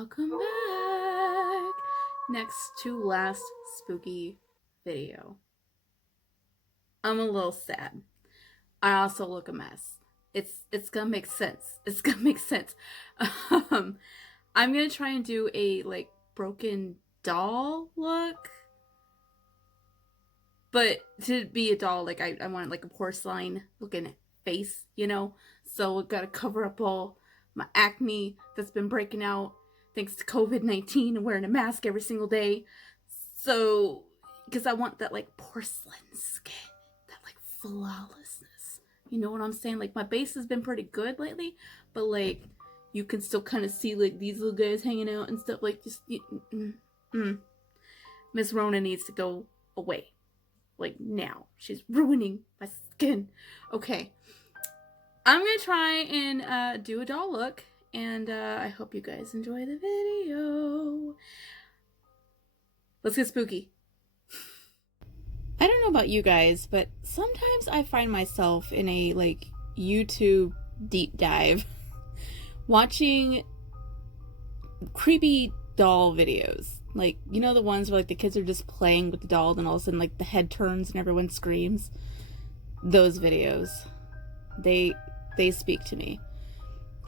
Welcome back! Next to last spooky video. I'm a little sad. I also look a mess. It's gonna make sense. It's gonna make sense. I'm gonna try and do a broken doll look. But to be a doll, I want a porcelain looking face, you know? So I gotta cover up all my acne that's been breaking out thanks to COVID-19 and wearing a mask every single day. So, because I want that porcelain skin, that flawlessness. You know what I'm saying? My base has been pretty good lately, but you can still kind of see these little guys hanging out and stuff. Miss Rona needs to go away. Now. She's ruining my skin. Okay. I'm gonna try and do a doll look, and I hope you guys enjoy the video. Let's get spooky. I don't know about you guys, but sometimes I find myself in a YouTube deep dive watching creepy doll videos. You know, the ones where the kids are just playing with the doll and all of a sudden the head turns and everyone screams? Those videos. They speak to me.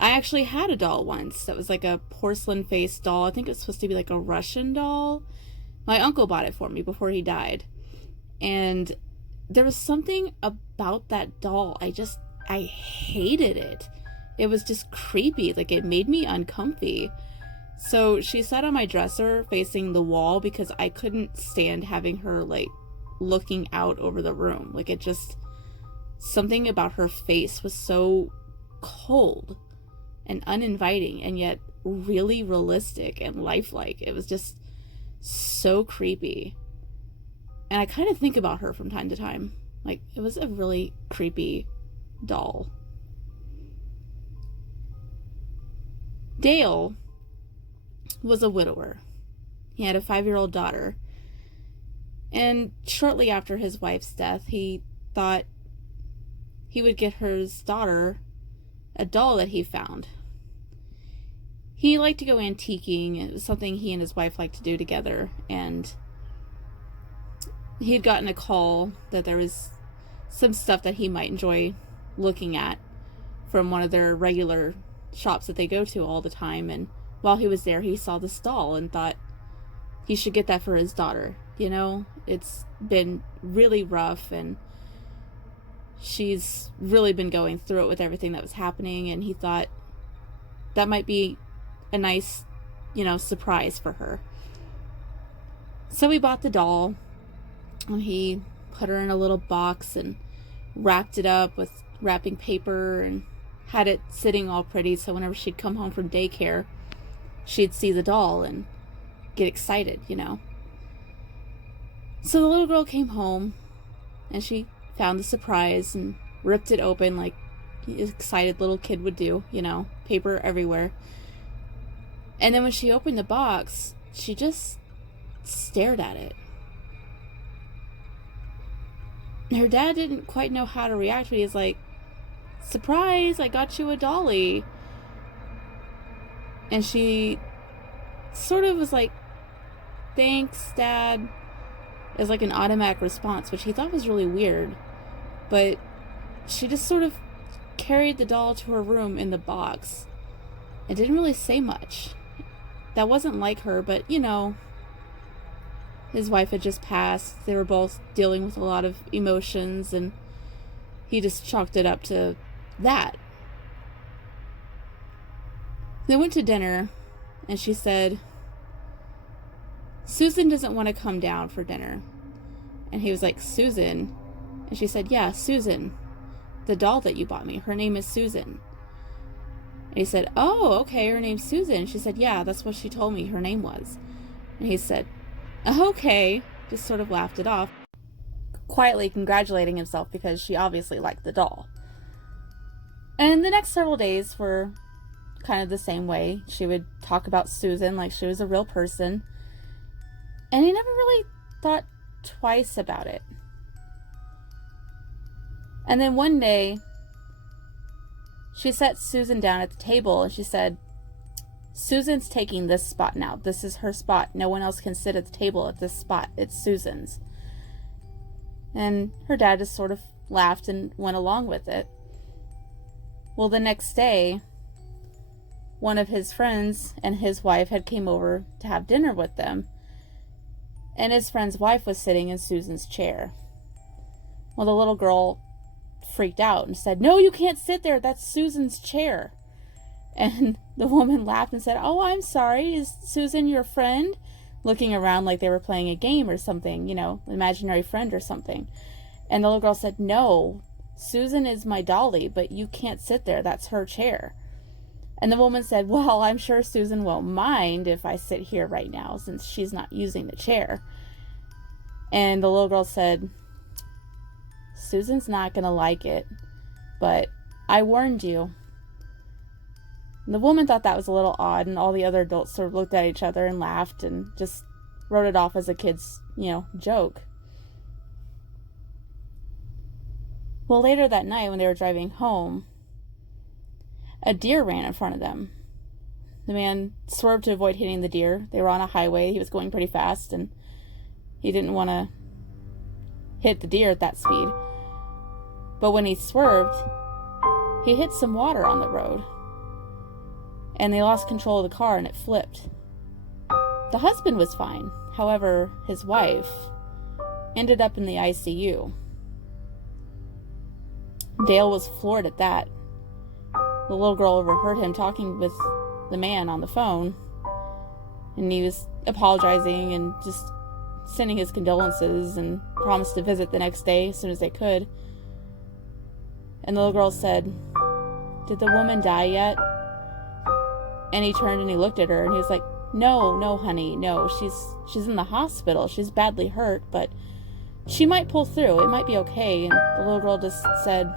I actually had a doll once that was a porcelain face doll. I think it's supposed to be a Russian doll. My uncle bought it for me before he died. And there was something about that doll. I hated it. It was just creepy. It made me uncomfy. So she sat on my dresser facing the wall because I couldn't stand having her looking out over the room. Something about her face was so cold and uninviting and yet really realistic and lifelike. It was just so creepy. And I kind of think about her from time to time. It was a really creepy doll. Dale was a widower. He had a 5-year-old daughter. And shortly after his wife's death, he thought he would get his daughter a doll that he found. He liked to go antiquing. It was something he and his wife liked to do together. And he had gotten a call that there was some stuff that he might enjoy looking at from one of their regular shops that they go to all the time. And while he was there, he saw this doll and thought he should get that for his daughter. You know, it's been really rough and she's really been going through it with everything that was happening, and he thought that might be a nice, surprise for her. So he bought the doll, and he put her in a little box and wrapped it up with wrapping paper and had it sitting all pretty so whenever she'd come home from daycare, she'd see the doll and get excited, So the little girl came home, and she found the surprise and ripped it open like an excited little kid would do, paper everywhere. And then when she opened the box, she just stared at it. Her dad didn't quite know how to react, but he's like, "Surprise, I got you a dolly." And she sort of was like, "Thanks, Dad." It was an automatic response, which he thought was really weird. But she just sort of carried the doll to her room in the box and didn't really say much. That wasn't like her, but his wife had just passed. They were both dealing with a lot of emotions, and he just chalked it up to that. They went to dinner, and she said, "Susan doesn't want to come down for dinner." And he was like, "Susan?" And she said, "Yeah, Susan. The doll that you bought me. Her name is Susan." And he said, "Oh, okay, her name's Susan." And she said, "Yeah, that's what she told me her name was." And he said, "Okay," just sort of laughed it off, quietly congratulating himself because she obviously liked the doll. And the next several days were kind of the same way. She would talk about Susan like she was a real person. And he never really thought twice about it. And then one day, she sat Susan down at the table and she said, Susan's taking this spot now. This is her spot. No one else can sit at the table at this spot. It's Susan's. And her dad just sort of laughed and went along with it. Well, the next day, one of his friends and his wife had came over to have dinner with them. And his friend's wife was sitting in Susan's chair. Well, the little girl freaked out and said, "No, you can't sit there. That's Susan's chair." And the woman laughed and said, "Oh, I'm sorry. Is Susan your friend?" Looking around like they were playing a game or something, imaginary friend or something. And the little girl said, "No, Susan is my dolly, but you can't sit there. That's her chair." And the woman said, "Well, I'm sure Susan won't mind if I sit here right now since she's not using the chair." And the little girl said, "Susan's not going to like it, but I warned you." And the woman thought that was a little odd, and all the other adults sort of looked at each other and laughed and just wrote it off as a kid's, joke. Well, later that night when they were driving home, a deer ran in front of them. The man swerved to avoid hitting the deer. They were on a highway. He was going pretty fast, and he didn't want to hit the deer at that speed. But when he swerved, he hit some water on the road. And they lost control of the car and it flipped. The husband was fine. However, his wife ended up in the ICU. Dale was floored at that. The little girl overheard him talking with the man on the phone, and he was apologizing and just sending his condolences and promised to visit the next day as soon as they could. And the little girl said, "Did the woman die yet?" And he turned and he looked at her and he was like, No, honey, no, she's in the hospital. She's badly hurt, but she might pull through. It might be okay." And the little girl just said,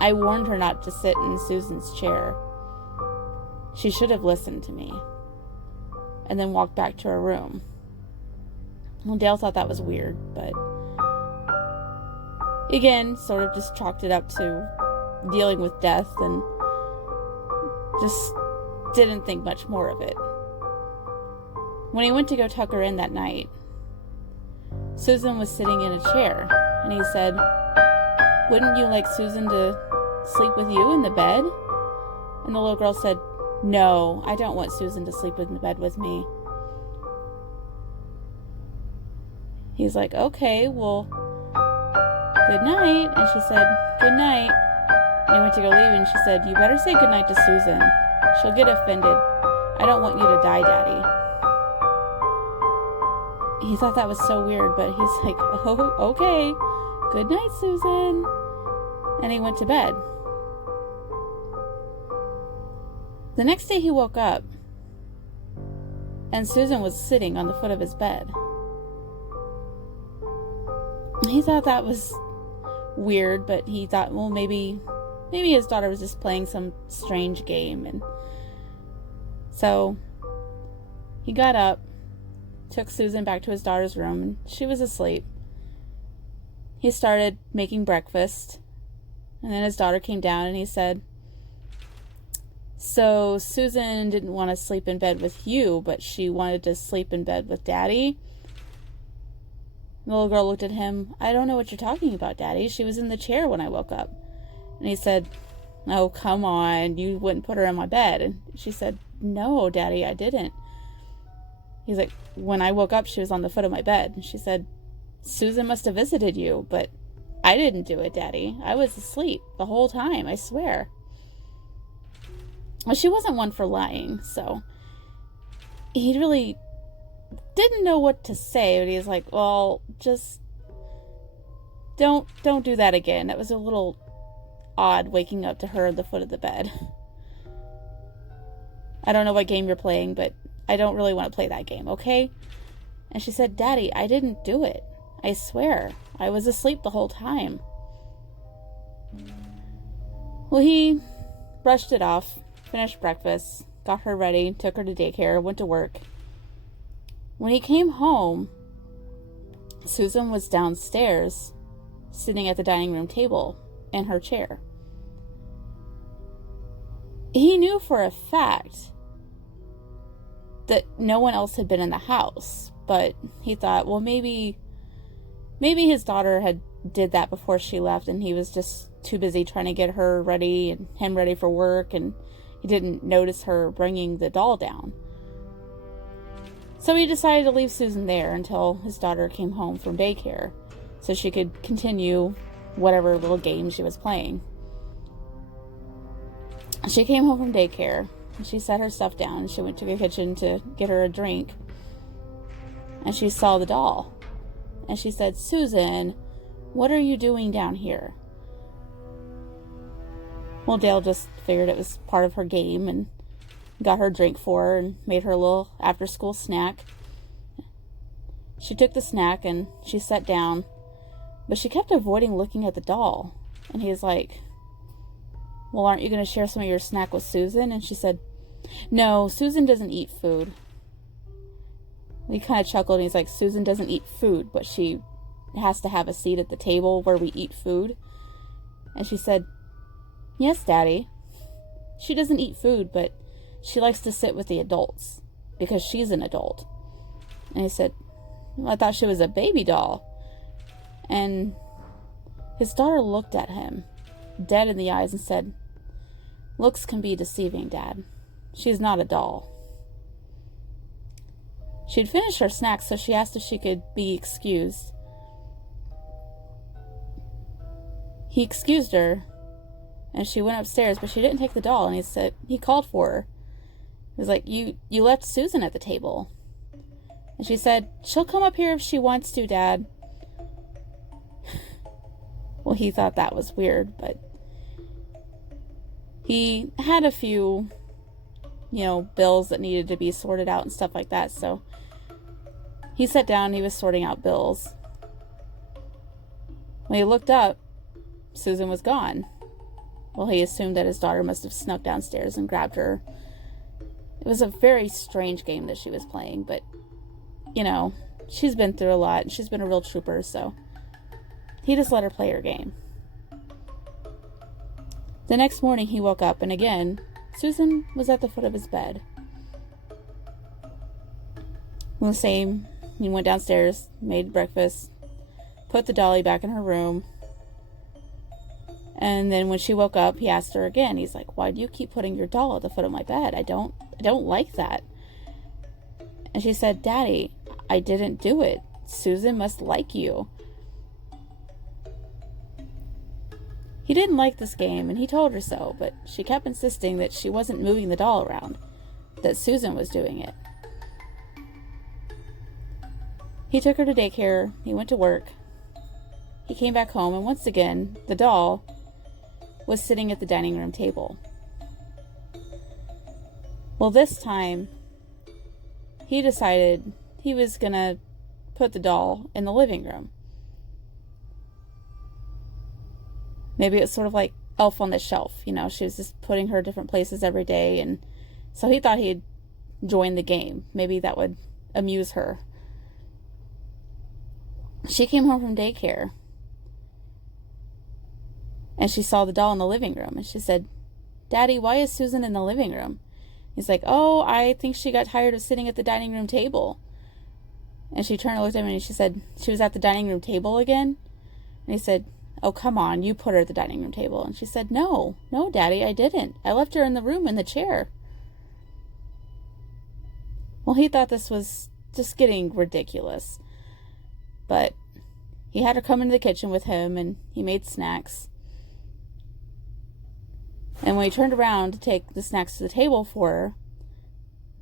"I warned her not to sit in Susan's chair. She should have listened to me." And then walked back to her room. Well, Dale thought that was weird, but again, sort of just chalked it up to dealing with death and just didn't think much more of it. When he went to go tuck her in that night, Susan was sitting in a chair, and he said, "Wouldn't you like Susan to sleep with you in the bed?" And the little girl said, "No, I don't want Susan to sleep in the bed with me." He's like, "Okay, well, good night." And she said, "Good night." And he went to go leave, and she said, "You better say good night to Susan. She'll get offended. I don't want you to die, Daddy." He thought that was so weird, but he's like, "Oh, okay. Good night, Susan." And he went to bed. The next day he woke up, and Susan was sitting on the foot of his bed. He thought that was weird, but he thought, well, maybe his daughter was just playing some strange game. And so he got up, took Susan back to his daughter's room, and she was asleep. He started making breakfast, and then his daughter came down and he said, "So Susan didn't want to sleep in bed with you, but she wanted to sleep in bed with Daddy?" The little girl looked at him. "I don't know what you're talking about, Daddy. She was in the chair when I woke up." And he said, "Oh, come on. You wouldn't put her in my bed." And she said, "No, Daddy, I didn't." He's like, "When I woke up, she was on the foot of my bed." And she said, "Susan must have visited you, but I didn't do it, Daddy. I was asleep the whole time, I swear." Well, she wasn't one for lying, so he really didn't know what to say, but he was like, "Well, just don't do that again. That was a little odd waking up to her at the foot of the bed. I don't know what game you're playing, but I don't really want to play that game, okay?" And she said, "Daddy, I didn't do it. I swear. I was asleep the whole time." Well, he brushed it off, finished breakfast, got her ready, took her to daycare, went to work. When he came home, Susan was downstairs, sitting at the dining room table in her chair. He knew for a fact that no one else had been in the house, but he thought, well, maybe his daughter had did that before she left, and he was just too busy trying to get her ready and him ready for work, and he didn't notice her bringing the doll down. So he decided to leave Susan there until his daughter came home from daycare, so she could continue whatever little game she was playing. She came home from daycare, and she set her stuff down, and she went to the kitchen to get her a drink, and she saw the doll, and she said, "Susan, what are you doing down here?" Well, Dale just figured it was part of her game and got her a drink for her and made her a little after-school snack. She took the snack and she sat down, but she kept avoiding looking at the doll. And he was like, "Well, aren't you going to share some of your snack with Susan?" And she said, "No, Susan doesn't eat food." He kind of chuckled and he's like, "Susan doesn't eat food, but she has to have a seat at the table where we eat food." And she said, "Yes, Daddy. She doesn't eat food, but she likes to sit with the adults because she's an adult." And he said, "Well, I thought she was a baby doll." And his daughter looked at him, dead in the eyes, and said, "Looks can be deceiving, Dad. She's not a doll." She'd finished her snack, so she asked if she could be excused. He excused her, and she went upstairs, but she didn't take the doll, and he called for her. He was like, you left Susan at the table." And she said, "She'll come up here if she wants to, Dad." Well, he thought that was weird, but he had a few, bills that needed to be sorted out and stuff like that, so he sat down and he was sorting out bills. When he looked up, Susan was gone. Well, he assumed that his daughter must have snuck downstairs and grabbed her. It was a very strange game that she was playing, but, she's been through a lot, and she's been a real trooper, so he just let her play her game. The next morning, he woke up, and again, Susan was at the foot of his bed. Well, the same. He went downstairs, made breakfast, put the dolly back in her room, and then when she woke up, he asked her again. He's like, "Why do you keep putting your doll at the foot of my bed? I don't like that." And she said, "Daddy, I didn't do it. Susan must like you." He didn't like this game, and he told her so, but she kept insisting that she wasn't moving the doll around, that Susan was doing it. He took her to daycare, he went to work, he came back home, and once again, the doll was sitting at the dining room table. Well, this time, he decided he was gonna put the doll in the living room. Maybe it's sort of like Elf on the Shelf, she was just putting her different places every day, and so he thought he'd join the game. Maybe that would amuse her. She came home from daycare, and she saw the doll in the living room, and she said, "Daddy, why is Susan in the living room?" He's like, "Oh, I think she got tired of sitting at the dining room table." And she turned and looked at him, and she said, "She was at the dining room table again?" And he said, "Oh, come on, you put her at the dining room table." And she said, No, Daddy, I didn't. I left her in the room in the chair." Well, he thought this was just getting ridiculous. But he had her come into the kitchen with him, and he made snacks. And when he turned around to take the snacks to the table for her,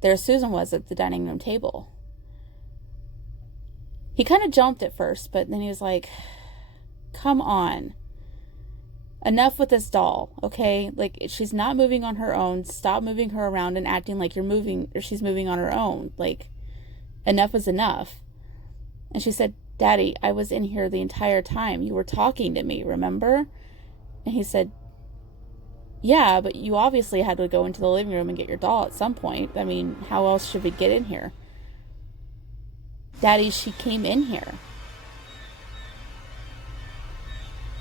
there Susan was at the dining room table. He kind of jumped at first, but then he was like, "Come on. Enough with this doll, okay? Like, she's not moving on her own. Stop moving her around and acting like you're moving, or she's moving on her own. Like, enough is enough." And she said, "Daddy, I was in here the entire time. You were talking to me, remember?" And he said, "Yeah, but you obviously had to go into the living room and get your doll at some point. I mean, how else should we get in here?" "Daddy, she came in here."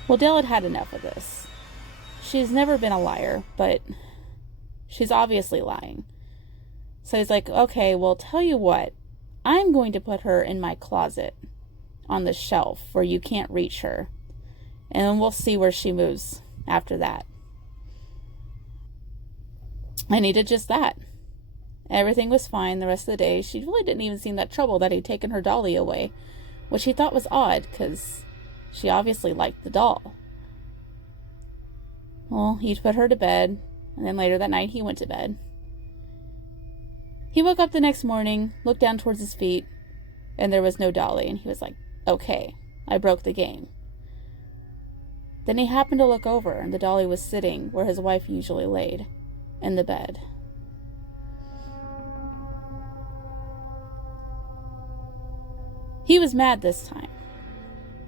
Well, Dale had had enough of this. She's never been a liar, but she's obviously lying. So he's like, okay, well, tell you what. I'm going to put her in my closet on the shelf where you can't reach her. And then we'll see where she moves after that. And he did just that. Everything was fine the rest of the day. She really didn't even seem that troubled that he'd taken her dolly away, which he thought was odd because she obviously liked the doll. Well, he put her to bed, and then later that night he went to bed. He woke up the next morning, looked down towards his feet, and there was no dolly, and he was like, okay, I broke the game. Then he happened to look over, and the dolly was sitting where his wife usually laid, in the bed. He was mad this time.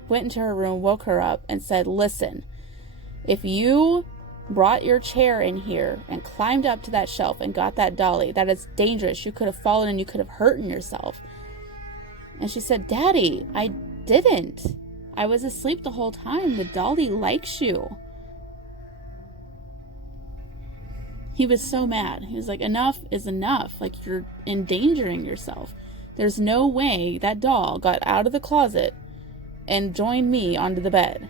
Went into her room, woke her up, and said, listen, if you brought your chair in here and climbed up to that shelf and got that dolly, that is dangerous. You could have fallen and you could have hurt yourself. And she said, Daddy, I didn't. I was asleep the whole time. The dolly likes you. He was so mad. He was like, enough is enough. Like, you're endangering yourself. There's no way that doll got out of the closet and joined me onto the bed.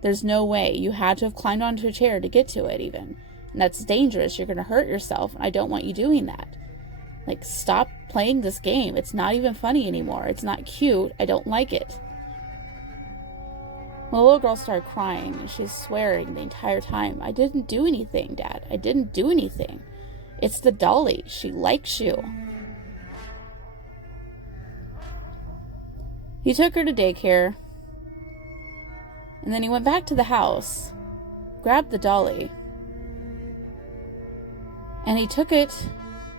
There's no way. You had to have climbed onto a chair to get to it even. And that's dangerous. You're going to hurt yourself. I don't want you doing that. Like, stop playing this game. It's not even funny anymore. It's not cute. I don't like it. Well, the little girl started crying, and she's swearing the entire time. I didn't do anything, Dad. I didn't do anything. It's the dolly. She likes you. He took her to daycare, and then he went back to the house, grabbed the dolly, and he took it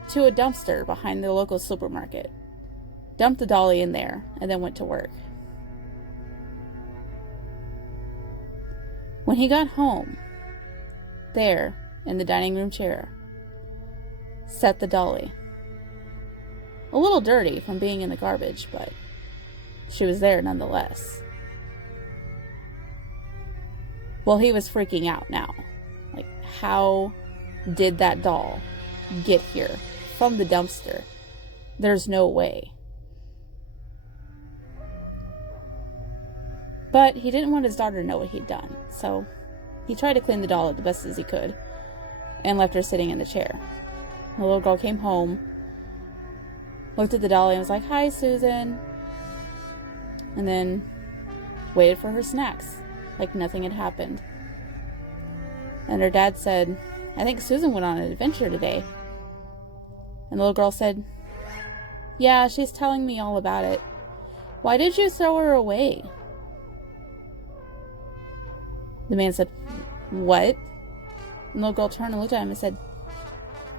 to a dumpster behind the local supermarket, dumped the dolly in there, and then went to work. When he got home, there, in the dining room chair, sat the dolly. A little dirty from being in the garbage, but she was there nonetheless. Well, he was freaking out now. Like, how did that doll get here from the dumpster? There's no way. But he didn't want his daughter to know what he'd done, so he tried to clean the doll as best as he could and left her sitting in the chair. The little girl came home, looked at the dolly and was like, "Hi, Susan," and then waited for her snacks like nothing had happened. And her dad said, "I think Susan went on an adventure today." And the little girl said, "Yeah, she's telling me all about it. Why did you throw her away?" The man said, "What?" And the little girl turned and looked at him and said,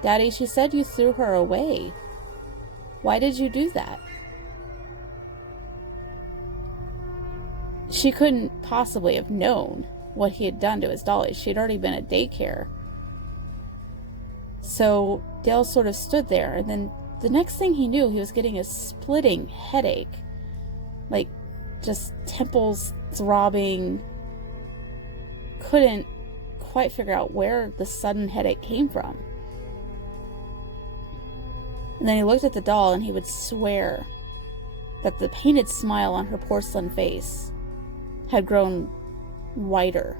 "Daddy, she said you threw her away. Why did you do that?" She couldn't possibly have known what he had done to his dolly. She had already been at daycare. So Dale sort of stood there, and then the next thing he knew, he was getting a splitting headache. Like, just temples throbbing. Couldn't quite figure out where the sudden headache came from. And then he looked at the doll, and he would swear that the painted smile on her porcelain face had grown whiter.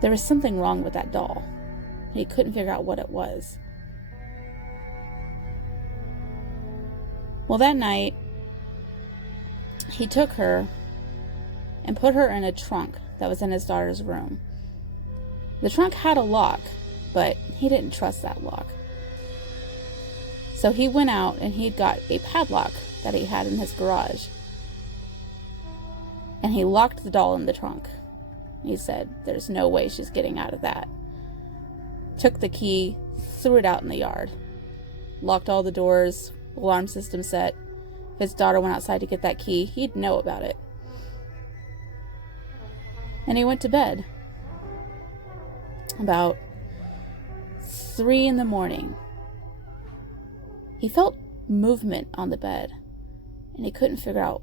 There was something wrong with that doll. He couldn't figure out what it was. Well, that night, he took her and put her in a trunk that was in his daughter's room. The trunk had a lock, but he didn't trust that lock. So he went out and he got a padlock that he had in his garage. And he locked the doll in the trunk. He said, "There's no way she's getting out of that." Took the key, threw it out in the yard. Locked all the doors, alarm system set. If his daughter went outside to get that key, he'd know about it. And he went to bed. About 3 a.m. He felt movement on the bed, and he couldn't figure out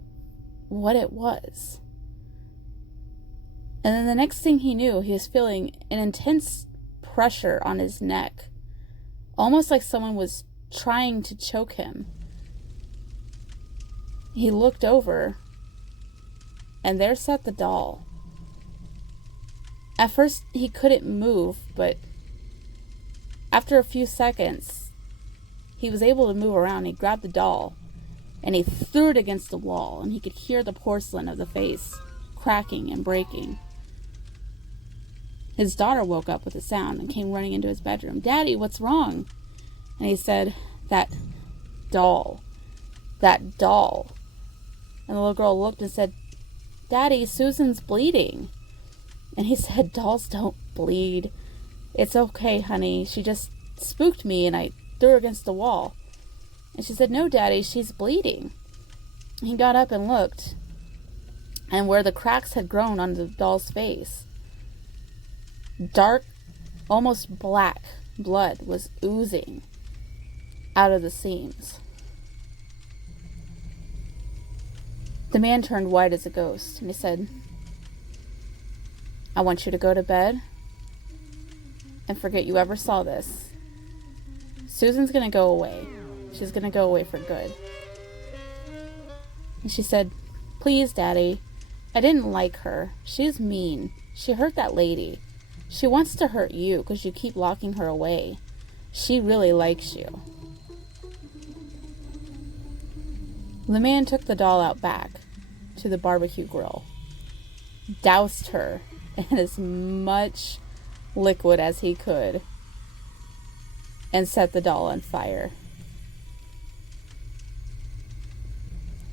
what it was. And then the next thing he knew, he was feeling an intense pressure on his neck, almost like someone was trying to choke him. He looked over, and there sat the doll. At first, he couldn't move, but after a few seconds, he was able to move around. He grabbed the doll, and he threw it against the wall, and he could hear the porcelain of the face cracking and breaking. His daughter woke up with a sound and came running into his bedroom. "Daddy, what's wrong?" And he said, That doll. That doll." And the little girl looked and said, "Daddy, Susan's bleeding." And he said, "Dolls don't bleed. It's okay, honey. She just spooked me and I threw her against the wall." And she said, "No, Daddy, she's bleeding." He got up and looked, and where the cracks had grown on the doll's face, dark, almost black blood was oozing out of the seams. The man turned white as a ghost, and he said, "I want you to go to bed and forget you ever saw this. Susan's going to go away. She's going to go away for good." And she said, "Please, Daddy, I didn't like her. She's mean. She hurt that lady. She wants to hurt you because you keep locking her away. She really likes you." The man took the doll out back to the barbecue grill, doused her in as much liquid as he could, and set the doll on fire.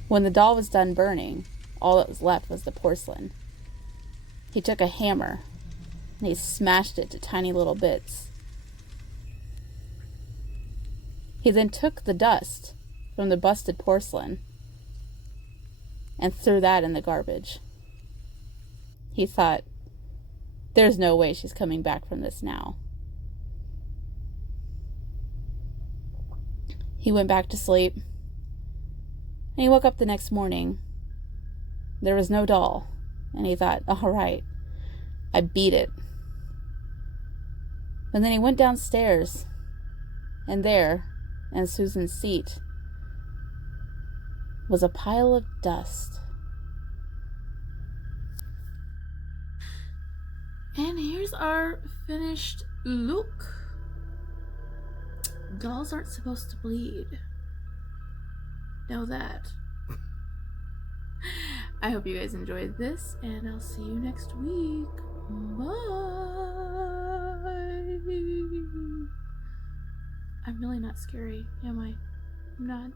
When the doll was done burning, all that was left was the porcelain. He took a hammer and he smashed it to tiny little bits. He then took the dust from the busted porcelain and threw that in the garbage. He thought, "There's no way she's coming back from this now." He went back to sleep, and he woke up the next morning. There was no doll, and he thought, "All right, I beat it." And then he went downstairs, and there, in Susan's seat, was a pile of dust. And here's our finished look. Dolls aren't supposed to bleed. Know that. I hope you guys enjoyed this, and I'll see you next week. Bye. I'm really not scary, am I? I'm not.